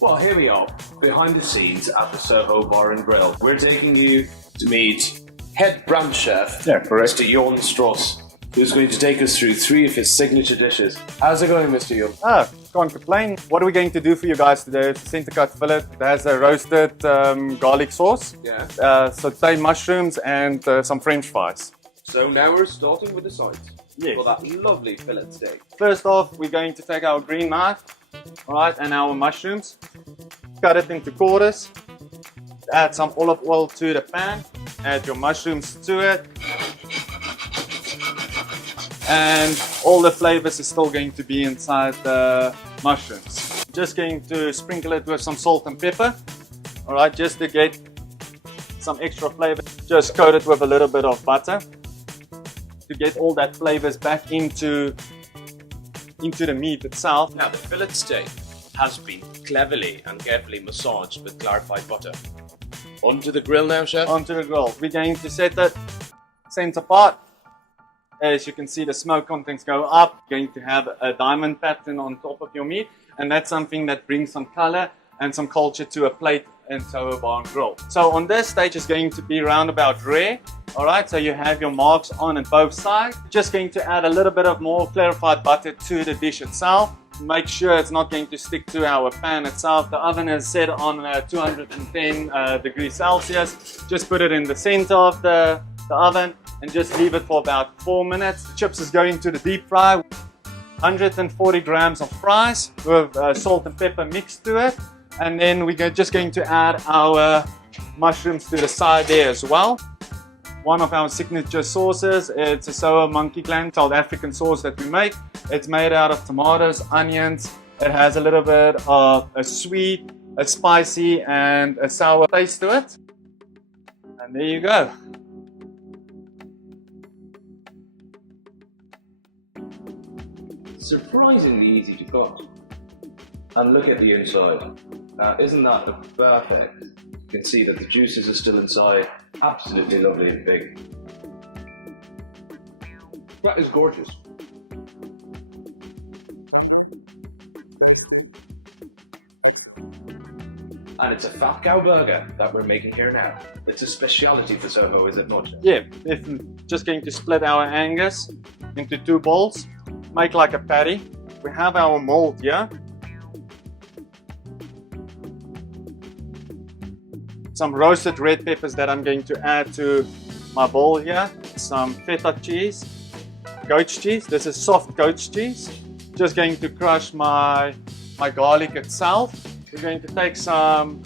Well, here we are, behind the scenes at the Soho Bar and Grill. We're taking you to meet head brand chef, Mr. Jon Strauss, who's going to take us through 3 of his signature dishes. How's it going, Mr. Jon? Can't complain. What are we going to do for you guys today? It's a Center Cut Fillet. It has a roasted garlic sauce, sauteed mushrooms, and some French fries. So now we're starting with the sides. Yes. For that lovely fillet steak. First off, we're going to take our green knife, alright, and our mushrooms, cut it into quarters, add some olive oil to the pan, add your mushrooms to it, and all the flavors is still going to be inside the mushrooms. Just going to sprinkle it with some salt and pepper, alright, just to get some extra flavor. Just coat it with a little bit of butter to get all that flavors back into the meat itself. Now the fillet steak has been cleverly and carefully massaged with clarified butter. Onto the grill now, chef? Onto the grill. We're going to set it center part. As you can see, the smoke contents go up. You're going to have a diamond pattern on top of your meat, and that's something that brings some color and some culture to a plate in Soho Bar and Grill. So on this stage is going to be roundabout rare. Alright, so you have your marks on both sides. Just going to add a little bit of more clarified butter to the dish itself. Make sure it's not going to stick to our pan itself. The oven is set on 210 degrees Celsius. Just put it in the center of the oven and just leave it for about 4 minutes. The chips is going to the deep fry. 140 grams of fries with salt and pepper mixed to it. And then we're just going to add our mushrooms to the side there as well. One of our signature sauces, it's a Soho monkey gland South African sauce that we make. It's made out of tomatoes, onions. It has a little bit of a sweet, a spicy, and a sour taste to it. And there you go. Surprisingly easy to cut. And look at the inside. Isn't that perfect? You can see that the juices are still inside. Absolutely lovely and big. That is gorgeous. And it's a fat cow burger that we're making here now. It's a speciality for Soho, is it not? Yeah, just going to split our Angus into 2 balls. Make like a patty. We have our mold here. Some roasted red peppers that I'm going to add to my bowl here. Some feta cheese, goat's cheese. This is soft goat's cheese. Just going to crush my garlic itself. We're going to take some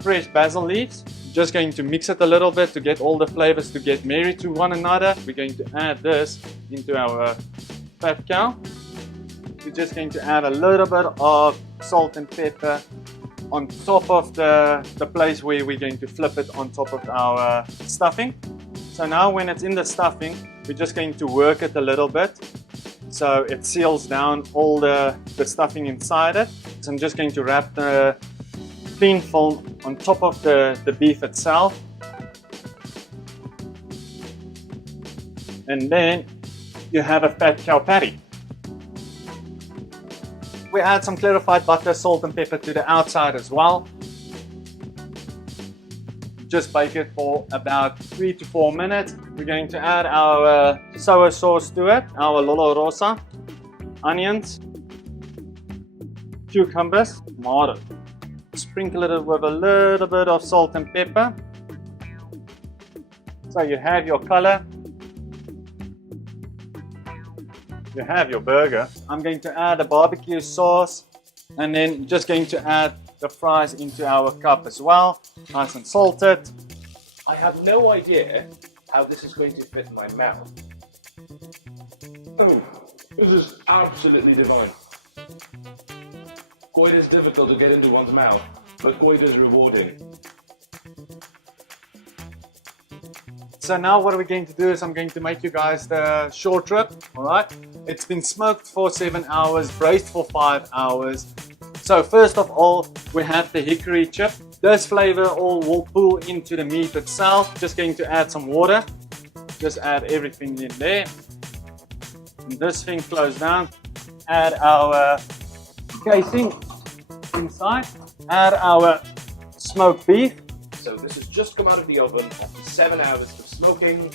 fresh basil leaves. Just going to mix it a little bit to get all the flavors to get married to one another. We're going to add this into our fat cow. We're just going to add a little bit of salt and pepper on top of the place where we're going to flip it on top of our stuffing. So now when it's in the stuffing, we're just going to work it a little bit so it seals down all the stuffing inside it. So I'm just going to wrap the cling film on top of the beef itself. And then you have a fat cow patty. We add some clarified butter, salt and pepper to the outside as well. Just bake it for about 3 to 4 minutes. We're going to add our sour sauce to it, our Lolo Rosa, onions, cucumbers, tomato. Sprinkle it with a little bit of salt and pepper. So you have your color. You have your burger. I'm going to add a barbecue sauce and then just going to add the fries into our cup as well, nice and salted. I have no idea how this is going to fit in my mouth. Oh, this is absolutely divine. Goita is difficult to get into one's mouth, but goita is rewarding. So now what we're going to do is I'm going to make you guys the short rib, alright? It's been smoked for 7 hours, braised for 5 hours. So first of all, we have the hickory chip. This flavor all will pull into the meat itself. Just going to add some water. Just add everything in there. And this thing close down. Add our casing inside. Add our smoked beef. So this has just come out of the oven after 7 hours of smoking.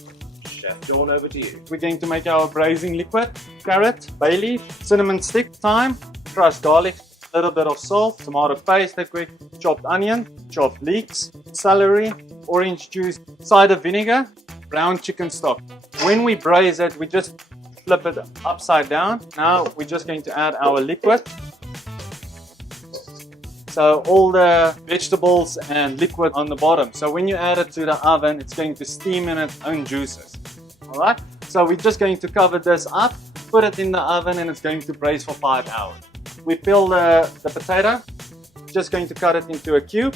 Chef John, over to you. We're going to make our braising liquid. Carrot, bay leaf, cinnamon stick, thyme, crushed garlic, a little bit of salt, tomato paste, a quick chopped onion, chopped leeks, celery, orange juice, cider vinegar, brown chicken stock. When we braise it, we just flip it upside down. Now we're just going to add our liquid. So all the vegetables and liquid on the bottom. So when you add it to the oven, it's going to steam in its own juices. Alright, so we're just going to cover this up, put it in the oven, and it's going to braise for 5 hours. We peel the potato, just going to cut it into a cube.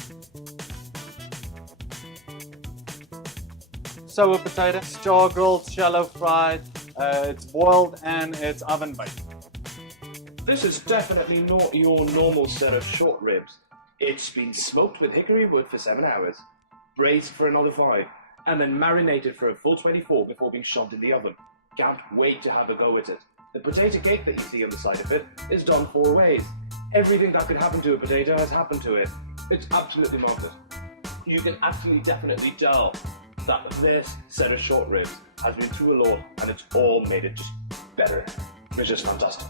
Sour potato, char grilled, shallow fried, it's boiled and it's oven baked. This is definitely not your normal set of short ribs. It's been smoked with hickory wood for 7 hours, braised for another 5, and then marinated for a full 24 before being shoved in the oven. Can't wait to have a go at it. The potato cake that you see on the side of it is done 4 ways. Everything that could happen to a potato has happened to it. It's absolutely marvelous. You can actually definitely tell that this set of short ribs has been through a lot, and it's all made it just better. It's just fantastic.